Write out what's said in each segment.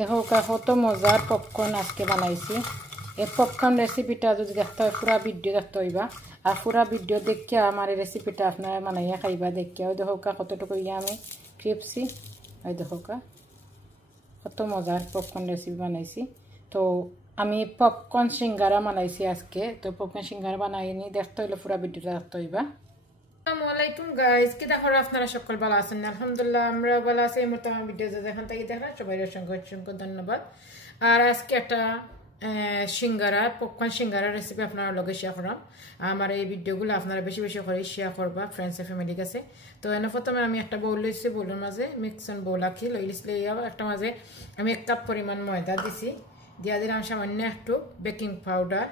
দেখো কত মজার পপকর্ন আজকে বানাইছি। এই পপকর্ন রেসিপিটা যদি দেখতে হয় পুরা ভিডিও দেখতে হইবা, আর পুরা ভিডিও দেখিয়া আমার এই রেসিপিটা আপনারা বানাইয়া খাইবা। দেখিয়াও দেখো কতটুকু আমি ক্রিপসি, ওই দেখো কত মজার পপকর্ন রেসিপি বানাইছি। তো আমি পপকর্ন সিঙ্গারা বানাইছি আজকে। তো পপকর্ন সিঙ্গারা বানাইনি, দেখতে হইলে পুরা ভিডিওটা দেখতে হইবা। আসসালামু আলাইকুম গাইস, কি দেখো আপনারা সকল ভালো আছেন? আলহামদুলিল্লাহ আমরা ভালো আছি। এই মুহূর্তে আমার ভিডিও যেখান থেকে দেখেন সবাই অসংখ্য অসংখ্য ধন্যবাদ। আর আজকে একটা সিঙ্গারা পপকর্ন সিঙ্গারা রেসিপি আপনারা লগে শেয়ার করাম। আমার এই ভিডিওগুলো আপনারা বেশি বেশি করে শেয়ার করবা ফ্রেন্ডস এর ফ্যামিলি কাছে। তো এনে প্রথমে আমি একটা বোল লইছি, বোলের মাঝে মিক্সন বোল আঁকি লইলে একটা মাঝে আমি 1 কাপ পরিমাণ ময়দা দিছি, দিয়া দিলাম সামান্য একটু বেকিং পাউডার,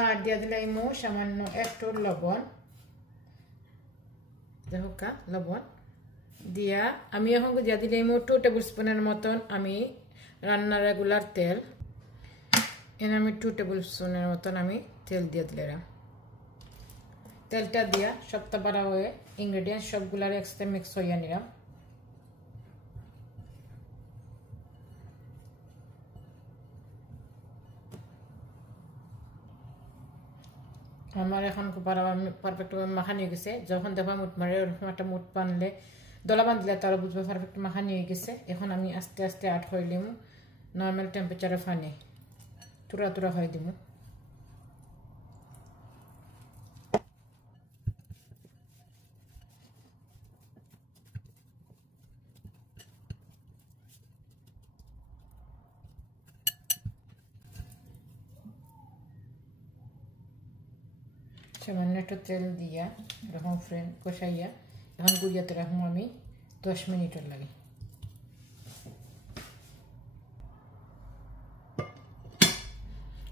আর দিয়া দিলাম সামান্য একটু লবণ, দেখোকা লবণ দিয়া আমি এখন দিয়া দিলাম 2 টেবিল স্পুনের মতন আমি রান্নার রেগুলার তেল। এনে আমি 2 টেবিল স্পুনের মতন আমি তেল দিয়ে দিলাম। তেলটা দিয়া সবটা বাড়া হয়ে ইনগ্রেডিয়েন্টস সবগুলার একসাথে মিক্স হইয়া নিলাম। আমার এখন পারফেক্টভাবে মাখানি হয়ে গেছে। যখন দেখবা মুঠ মারে ওরকম একটা মুঠ বানলে দলা বাঁধলে তারা বুঝবে পারফেক্ট মাখানি হয়ে গেছে। এখন আমি আস্তে আস্তে আট হয়ে দিম নর্মাল টেম্পারেচারে পানি তুরা তুরা হয়ে দিব। সামান্য একটু তেল দিয়া এরকম ফ্রেন্ড কষাইয়া এখন গুড়িয়াতে রাখবো আমি 10 মিনিটের লাগে।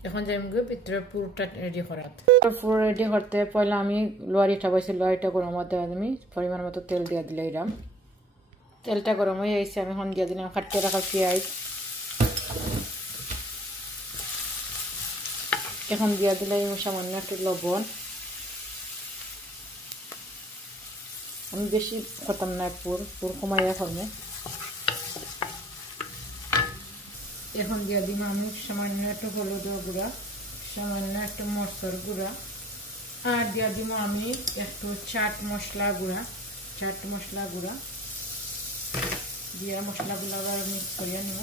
এখন যাই ভিতরে পুরোটা রেডি করাতে। পুরো রেডি করতে পয়লা আমি লোয়ারিটা বসে লোয়ারিটা গরম হতে আমি পরিমাণ মতো তেল দিয়ে দিলাম। তেলটা গরম হয়ে এসে আমি এখন দিয়ে দিলাম কাটিয়ে রাখা পেঁয়াজ, এখন দিয়ে দিলাম সামান্য একটু লবণ। আমি বেশি খতম না, পুর কমাইয়া করবো। এখন দিয়ে দিব আমি সামান্য একটু হলুদের গুঁড়া, সামান্য একটু মরচর গুঁড়া, আর দিয়ে দিব আমি একটু চাট মশলা গুঁড়া দিয়ে মশলাগুলো আবার মিক্স করিয়া নিব।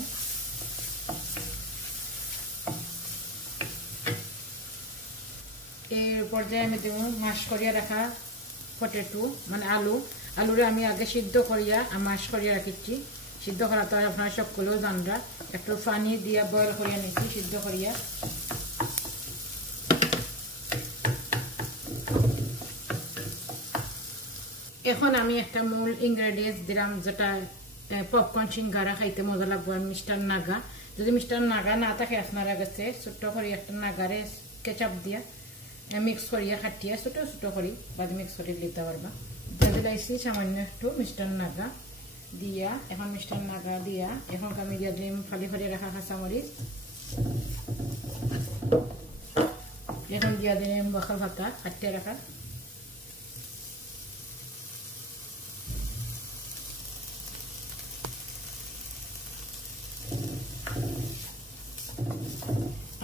এর পর্যায়ে আমি দেব মাশ করিয়া রাখা পটেটো মানে আলুরে আমি আগে সিদ্ধ করিয়া মাশ করিয়া রাখিছি। সিদ্ধ করা তো আপনারা সকলেও জানরা, একটু পানি দিয়া বয়েল করিয়া নিচ্ছি সিদ্ধ করিয়া। এখন আমি একটা মূল ইনগ্রেডিয়েন্টস দিলাম যেটা পপকর্ন সিঙ্গারা খাইতে মজা লাগবে, মিস্টার নাগা। যদি মিস্টার নাগা না থাকে আপনারা কাছে ছোট্ট করে একটা নাগারে কেচাপ দিয়া মিক্স করিয়া খাটিয়া ছোট ছোট করি বাদ মিক্স করে দিতে পারবা। দিলাইছি সামান্য একটু মিস্টার নাগা দিয়া, এখন মিস্টার নাগা দিয়া এখন আমি দিয়া দিলাম ফালি ফালি রাখা কাঁচামরিচ, এখন দিয়া দিলাম বখাল ভাতা কাটিয়ে রাখা,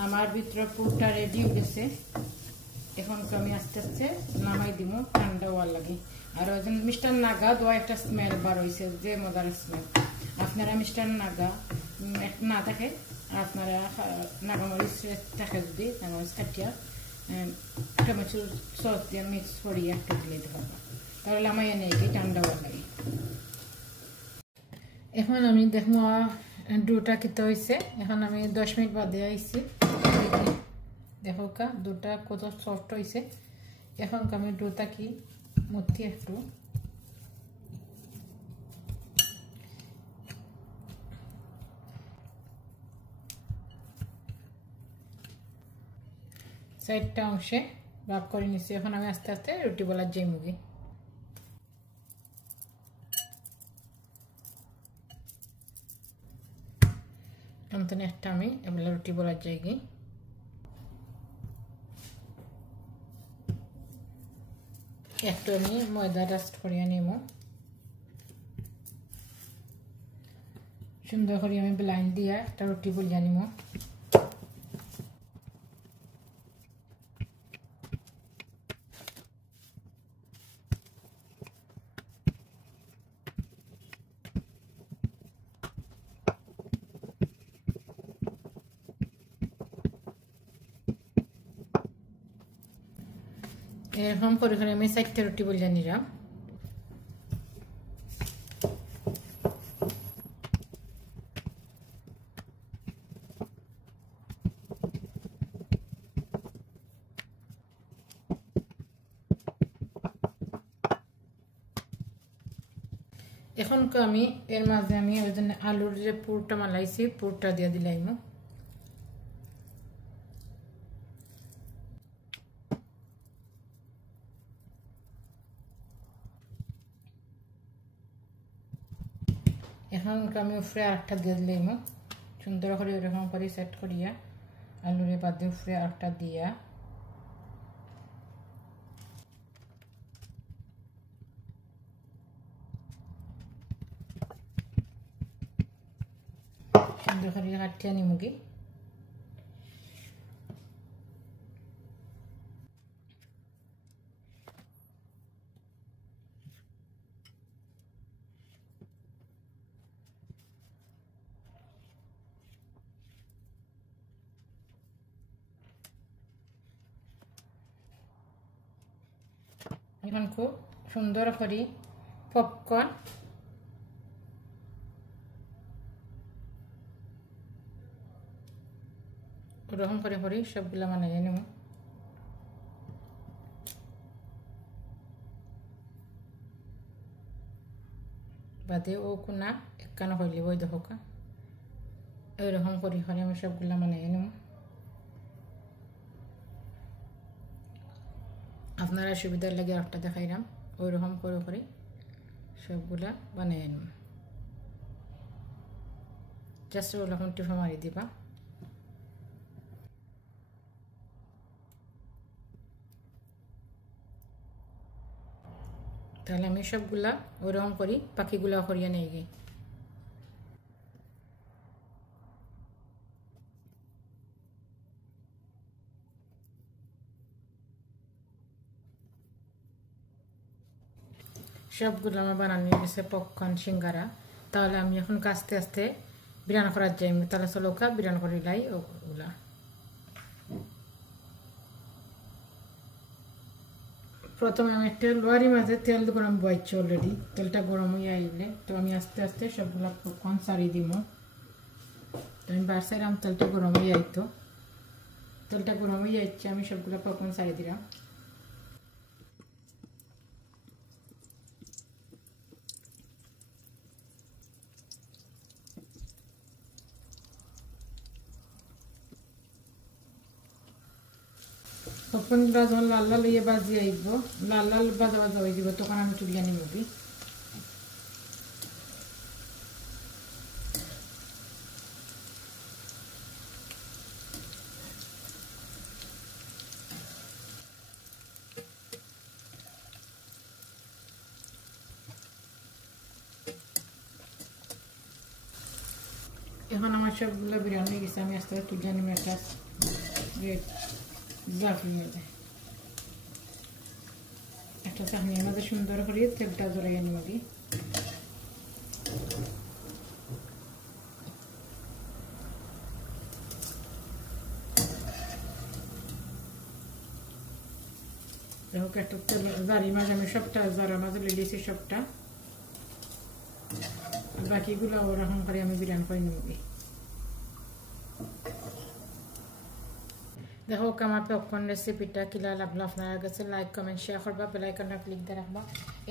আমার ভিতরে পুরটা রেডি হয়ে গেছে। এখন আমি আস্তে আস্তে নামাই দিব ঠান্ডা হওয়ার লাগে। আর ওই মিস্টার নাগা দেওয়া একটা স্মেল বার হয়েছে, যে মজার স্মেল। আপনারা মিস্টার নাগা না থাকে আপনারা নাগামরিচ থাকে, যদি নাগামরিচ কাটিয়া টমেটো সস দিয়ে মিক্স করিয়া একটু দিলে দিতে পারবা, তাহলে আমার এনে কি ঠান্ডা হওয়ার লাগে। এখন আমি দেখবো ডোটা খেতে হয়েছে। এখন আমি 10 মিনিট বাদে আইছি, দেখো ডোটা কত সফট হয়েছে। এখন আমি ডোটা কি মধ্যে একটু সাইডটা অংশে ভাগ করে নিচ্ছি। এখন আমি আস্তে আস্তে রুটি বলার যাই মুগি। এমন একটা আমি এবার রুটি বলার জায়গা একটু আমি ময়দা ডাস্ট করিয়া নিব। সুন্দর করে আমি ব্লাইন্ড দিয়া একটা রুটি বলিয়া নিব। এরকম করে করে আমি 4টা রুটি বলিয়া নিলাম। এখন আমি এর মাঝে আমি ওই জন্য আলুর যে পুরটা মালাইছি পুরটা দিয়ে দিলাম। এখন আমি উপরে আরেকটা দিয়ে দিলাম সুন্দর করে এরকম করে সেট করিয়া আলুরে বাদে উপরে আরেকটা দিয়া সুন্দর করে কাটিয়ে নিমুগি। এখন খুব সুন্দর করে পপকর্ন ওরকম করে করে সবগুলা বানিয়ে নেব। বাদে ও কোনা একখানা হইলে বই দেখা ওইরকম করে করে আমি সবগুলা বানিয়ে নেব। আপনারা সুবিধার লাগে একটা দেখাইলাম ওইরকম করে করে সবগুলা বানিয়ে নেব। জাস্ট ওরকম টিপা মারি দিবা। তাহলে আমি সবগুলা ওরকম করি বাকিগুলা করিয়া নিয়ে গিয়ে সবগুলো আমার বানানো গেছে পপকর্ন সিঙ্গারা। তাহলে আমি এখন আস্তে আস্তে বিরান করার যাই। তাহলে চলো বিরান করে লাই ওগুলা। প্রথমে আমি একটা লোয়ারি মাঝে তেল গরম বইছি অলরেডি। তেলটা গরম হয়ে আইলে তো আমি আস্তে আস্তে সবগুলা পপকর্ন সারি দিব। তো আমি বাসাইলাম তেলটা গরম হয়ে আইতো। তেলটা গরম হয়ে যাচ্ছে আমি সবগুলা পপকর্ন সারি দিলাম। পপকর্নগুলো যখন লাল লাল হয়ে বাজি আইব লাল লাল বাজা বাজা হয়ে যাব তখন আমি তুলিয়া নিবি। এখন আমার সবগুলো বিরিয়ানি হয়ে গেছে। আমি আস্তে আস্তে তুলিয়া নিবি একটা একটা চাকনির মধ্যে সুন্দর করে তেলটা জড়াইয়া নিবি। দেখো একটা তেল জারি মাঝে আমি সবটা জারা মাঝে লেগেছি সবটা। বাকিগুলো ওরকম করে আমি বিরিয়ানি করে নিবি। দেখো আমার পপকর্ন রেসিপিটা কিলা লাগলো আপনার কাছে লাইক কমেন্ট শেয়ার করবা বেল আইকনটা ক্লিক দিয়ে রাখবা।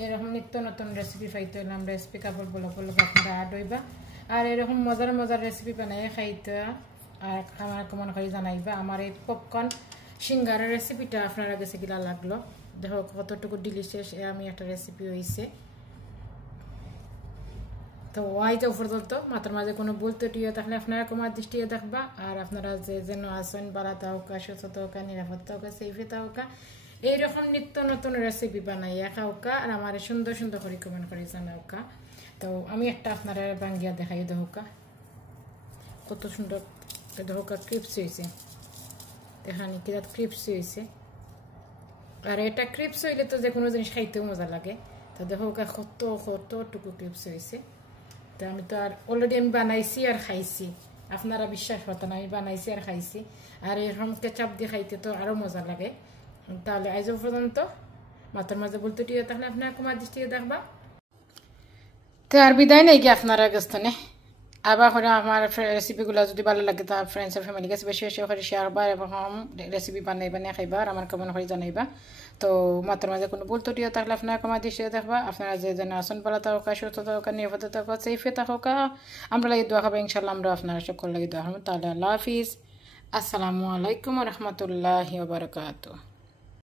এরকম নিত্য নতুন রেসিপি পাইতে হলে আমরা রেসিপি কাপড় ব্লগ আপনারা অ্যাড হইবা। আর এরকম মজার মজার রেসিপি বানাই খাইতে আর আমার কেমন করে জানাইবা। আমার এই পপকর্ন সিঙ্গারের রেসিপিটা আপনারা কাছে কিলা লাগলো দেখো কতটুকু ডিলিশিয়াস আমি একটা রেসিপি হয়েছে। তো ওয়াইটা পর্যন্ত মাথার মাঝে কোনো ভুল ত্রুটিও থাকলে আপনারা কমার দৃষ্টিও দেখবা। আর আপনারা যে যেন আসেন বালা তাহকা সুস্থ তাহকা নিরাপদ তাহকা সেফে তাহকা এইরকম নিত্য নতুন রেসিপি বানাইয়া খাওকা আর আমার সুন্দর সুন্দর করে কমেন্ট করে জানাওকা। তো আমি একটা আপনারা বাঙ্গিয়া দেখাই দেহকা। কত সুন্দর দেখো ক্রিপস হয়েছে, দেখানি কি ক্রিপস হয়েছে। আর এটা ক্রিপস হইলে তো যে কোনো জিনিস খাইতেও মজা লাগে। তো দেখো কতটুকু ক্রিপস হয়েছে। তো আমি তো আর অলরেডি আমি বানাইছি আর খাইছি, আপনারা বিশ্বাস হতো না, আমি বানাইছি আর খাইছি। আর এরকম কেচাপ দিয়ে খাইতে তো আরও মজা লাগে। তাহলে আজ পর্যন্ত মাথার মাঝে বলতে টিয়ে তাহলে আপনার কুমার দৃষ্টিকে দেখবা। তো আর বিদায় নেই কি আপনারা গেস্তনে আবার করে আমার রেসিপিগুলো যদি ভালো লাগে তা ফ্রেন্ডস আর ফ্যামিলি কাছে বেশি বেশি করে শেয়ার করবা এবং রেসিপি বানাইবা নিয়ে খাইবা আর আমার কেমন করে জানাইবা। তো মাত্র মাঝে কোনো ভুল ত্রুটিও থাকলে আপনারা কমা দৃষ্টিতে দেখবা। আপনারা যে যেন আসন পালা থাকা, সুস্থ থাকা, নিরাপদ থাকা, সেফে থাকা, আমরা লাগে দোয়া খাবো ইনশাল্লাহ। আমরা আপনারা সকল লাগে দোয়া খাবো। তাহলে আল্লাহ হাফিজ, আসসালামু আলাইকুম রহমতুল্লাহি ওয়া বারাকাতুহু।